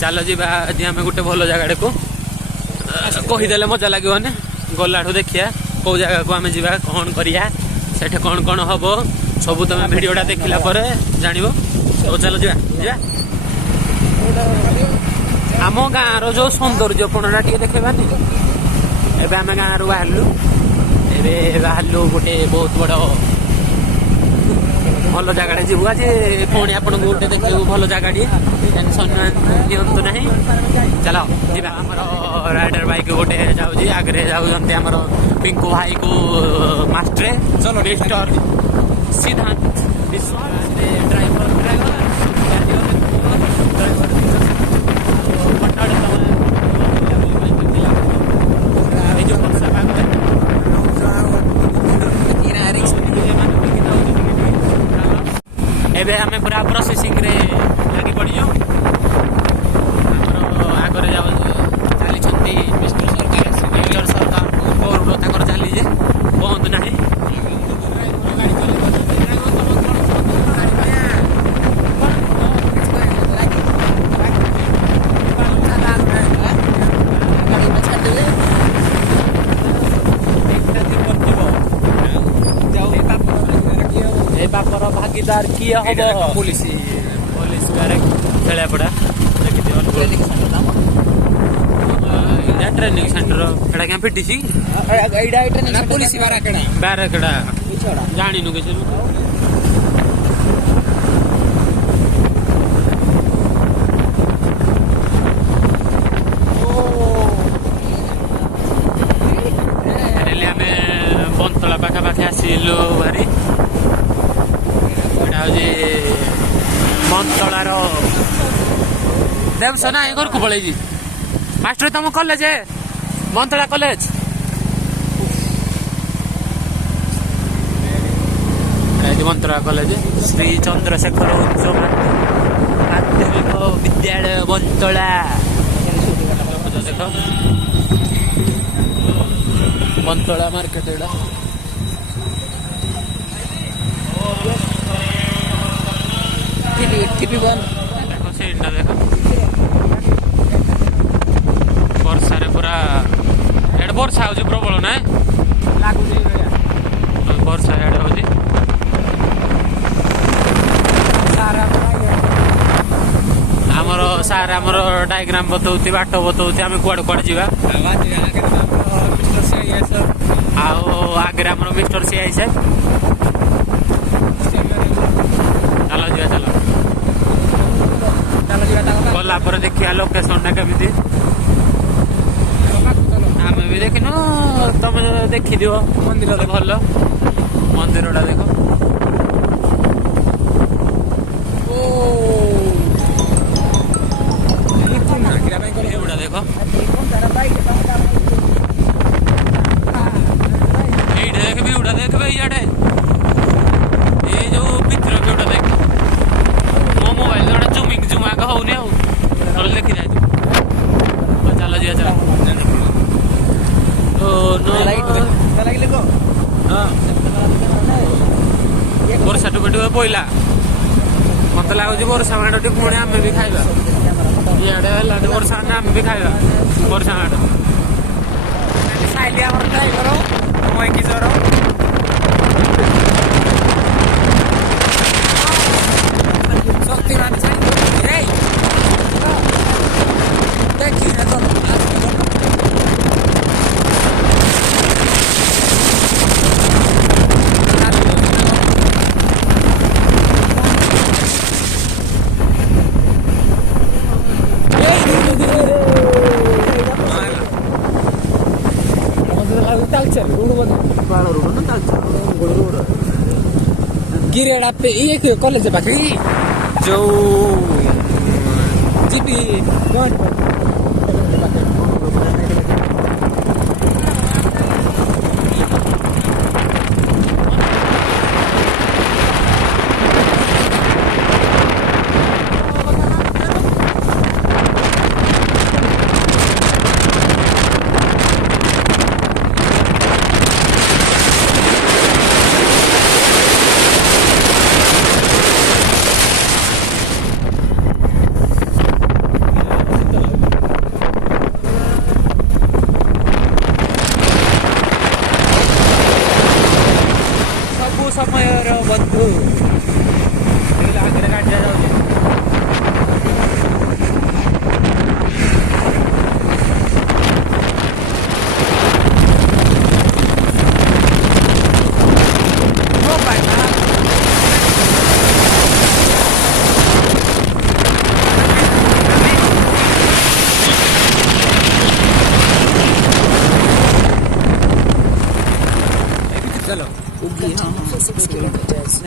चलो जीवा आदि आम गोटे भल जगह को कहीदेले मजा लगे गलाठू देखिया कौ जगह को आम जा कौन करिया सेठे कौन कौन हम सब तुम भिडटा देखला जान तो चलो जा आम गाँव रो जो सौंदर्यपूर्णटा टे देखेबानी एबे आम गाँव रू बाहरलु गोटे बहुत बड़ भल जगह जीव आज पुणी आपन को गोटे देख भल जगह टेंशन नियंतु ना चलो जीवा आमर राइडर बाइक गोटे जाऊँगी आगे जाऊँच आमर पिंकू भाई को मास्टर चलो मिस्टर सिद्धांत विश्वास ड्राइवर एबे हमें पूरा प्रोसेसिंग रे लगी पड़ियो आगे जाओ चली मिस्टर सरकार सरकार चली जे बंद ना भागीदार किए हम पुलिस खेला पड़ा ट्रेनिंग सेंटर क्या फिटी पुलिस बारकड़ा जानी किसी बंतला पाखापाखि आसिलु भारी मंतलार देवस ना घर को पलैजी मास्टर तुम कॉलेज मंतला कॉलेज मंतला कॉलेज श्री चंद्रशेखर उच्च माध्यमिक विद्यालय मंतला देख मंतला मार्केट एटा टीपी बन देखो सीटा देखो वर्षा रे पूरा एड वर्षा होजी प्रबल ना लागु वर्षा एड होजी हमर सार हमर डायग्राम बतौती बाट बतौती आमे कुआड कुआड जीवा आओ आगे हमर मिस्टर सीआई साहब गला पर देखिया लोकेशन टा केमिति आम भी देखिन तुम देखी दियो मंदिर भल मंदिरटा देख देख व्यूटा देख इे ये जो भितर व्यूटा देख मो मोबाइल जोड़ा जुमिंग जुमा का होनी आउ देखी जाए चलो जी चलो वर्षा टुपे टुपे पइला मत लगुच वर्षा माड़ टी पुणी आम भी खाଇବା इे है वर्षा आम भी खाଇବା वर्षा माड़ गिरेड़ा पे ये कॉलेज पाखे जो जीपी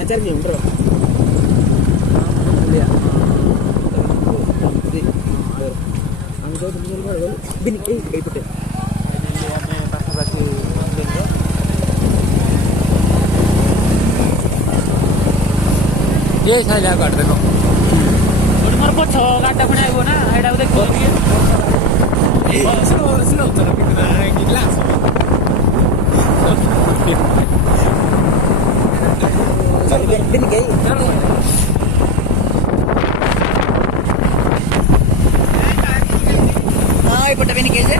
3-4 किलोमीटर ଏଇପଟେ ପାଖାପାଖି ये साइला काट देखो और मोर पछ गाटा पुणी आइबो ना एडा देखो ये स्लो स्लो चला कितना है ग्लास चल बिन गई हां एपटे बिन गई जे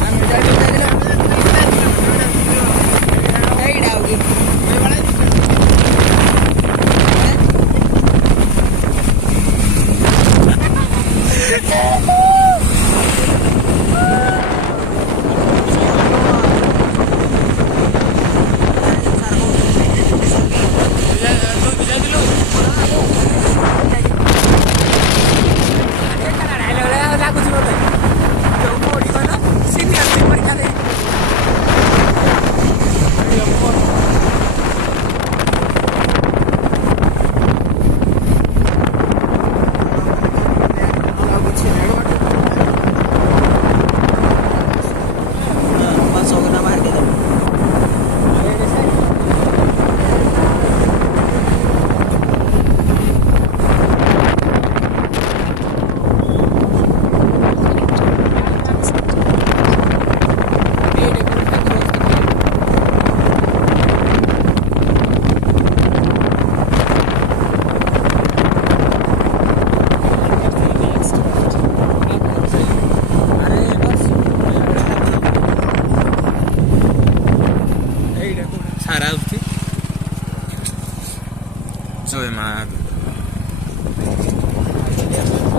हम जा एडा होगी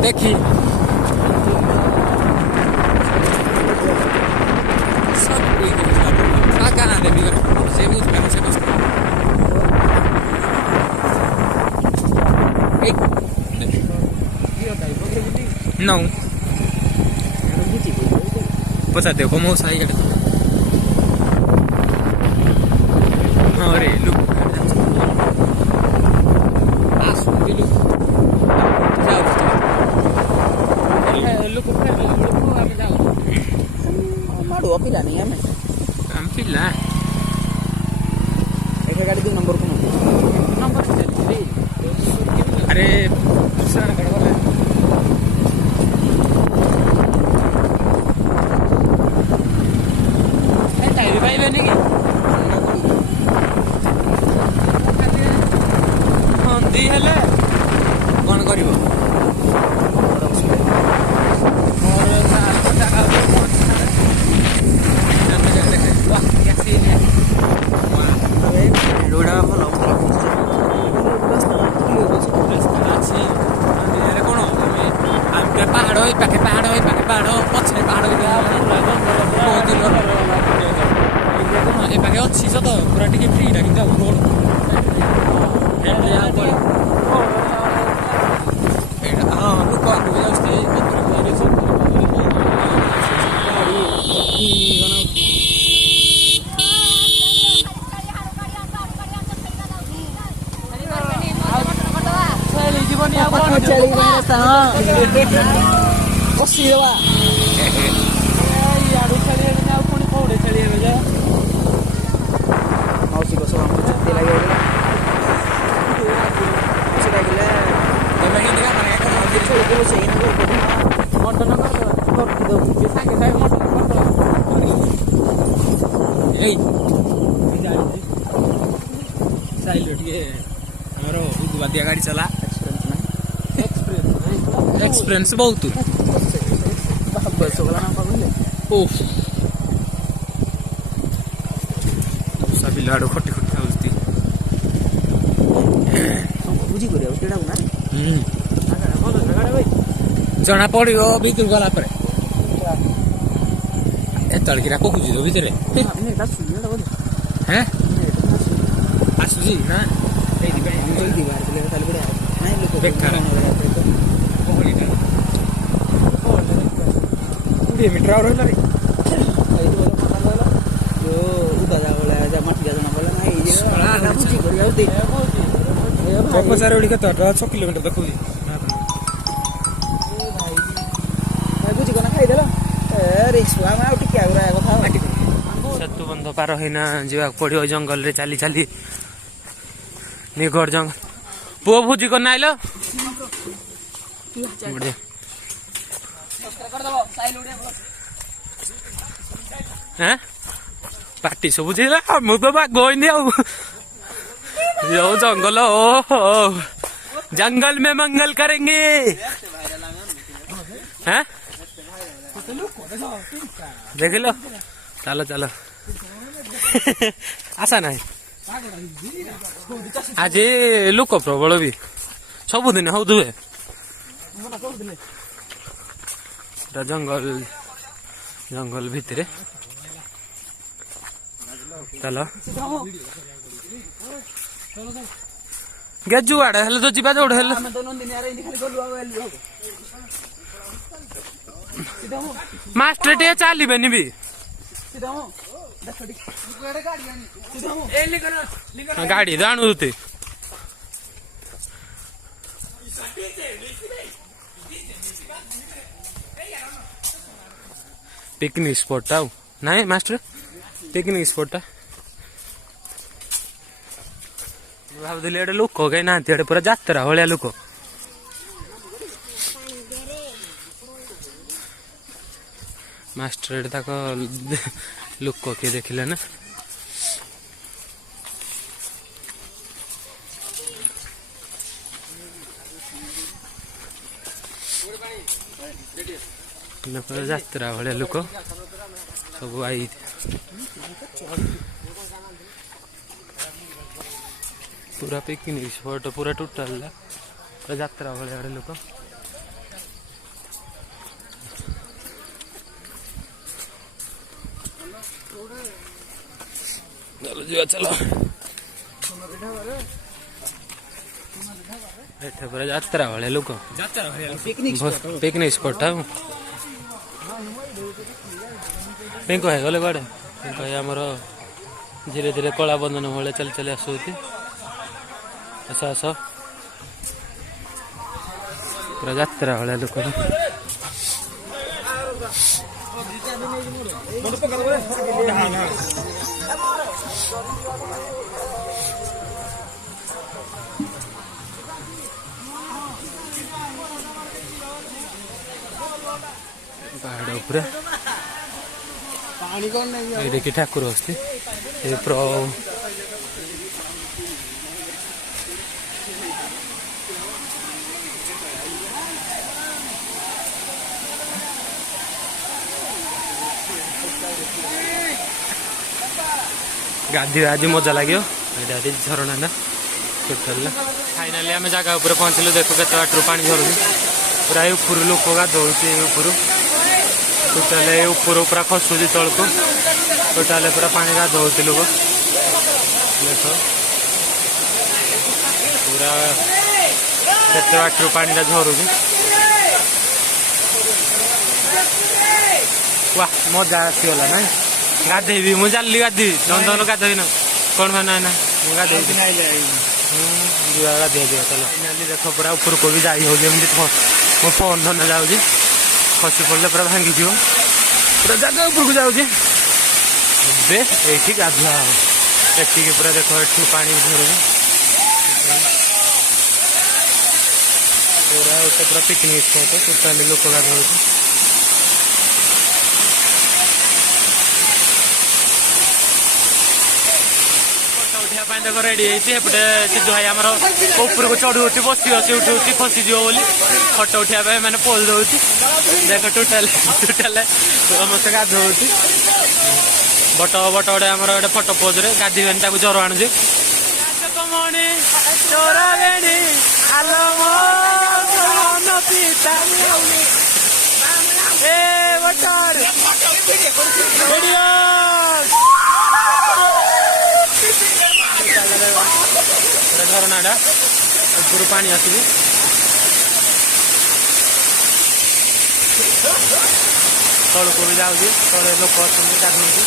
देखी No. Pasate como sai gade. Ore look. Asu look. Jao. Look ami jao. माडू अपिला नहीं है मैं हम पिला एक गाड़ी के नंबर को नंबर चली अरे दूसरा गड़बड़ है टायर भाई लेने की हां दी हेले कोन करिवो गाड़ी चला एक्सपीरियंस बहुत सभी लाडो खटी खटी होती बुझी करिया केडा ना जना पड़ियो भीतर गला पर ए तळकीरा कोकुजी दो भीतर हैं आसुजी ना जल्दी बाहर चले ताले बड़े नहीं लोग बेकार ये मीटर और होला रे जो उदा जा वाला जा मत जा ना बोला नहीं ପଚାର ଓଡ଼ି କେତେ 6 କିଲୋମିଟର ଦେଖୁଛି ସେତୁ ବନ୍ଧ ପାର ହେଇନା ଯିବାକୁ ପଡିବ ଜଙ୍ଗଲରେ ଚାଲି ଚାଲି ନିଗଡ଼ ଜଙ୍ଗଲ ପୁଅ ଭୋଜି କରି ନାଇଲ ପାଟି ସବୁ ବୁଝେଇଲା ମୁଁ ତ ଗୋଇନି ଆଉ यो जंगल ओ जंगल में मंगल करेंगे हैं देख लो चलो चलो आशा ना आज लोक प्रबल भी सबुदिन हौ दुए जंगल जंगल भितर चलो गेजु आड़े हेले तो जीवा जोड़ हेले मास्टर टे चाली बेनी भी गाड़ी दाणु होते पिकनिक स्पॉट आउ नहीं मास्टर पिकनिक स्पॉट भावुली एडे लोक कहीं ना पूरा जात्रा भाया लोक मास्टर एडे तक लोक किए देखिले ना पूरा जात्रा भाया लोक सब आई पूरा पिकनिक स्पॉट पूरा टोटल पूरा जात्रा भाया लोक चलो जी चलो एठे पूरा जात्रा भाया लोक पिकनिक स्पॉट पिंको है गले कड़े पिंको आमर धीरे धीरे कला बंधन भाया चल चल आसुती आस आस पूरा जात्रा भाया लोक पहाड़ उपरे देखिए ठाकुर आसती गाधी आज मजा लगे झरणा ना टोटाल फाइनाली आम जगह उपर पहुँचलु देखो केते बाटर पानी झरुची पूरा ऊपर लोक गाधोचे ऊपर टोटाल ऊपर पूरा खसुची तल को टोटाल पूरा पानी गाधोचे लोक देख पूरा केते बाटर पानी झरुची वाह मजा आसीगला ना गाधेबी मुझे जाली गाधी दन गाधे न कौन मैंने ना गाधे गाधे चलो देख पूरा ऊपर को भी जाई हो मो फोन धन जाऊँगी खसी पड़े पूरा भांगी पूरा जगह ऊपर को जाऊँगी ये गाधुआ एटी पूरा देख एठू पानी झरू पूरा पूरा पिकनिक स्पॉट टोटाली लोक गाधो देख रेडी होपटे सिद्धू भाई आमर ऊपर को चढ़ू बसी बसी उठू खसीज फटो उठा मैंने पोज दौर देख टोटाल टोटाल समस्त गाधो बट बट गोटे आम गोटे फटो पोज रे गाधी जर आणु झरना ऊपर पानी आसुची तल को भी जाऊँगी तले लोक अच्छा गाधोती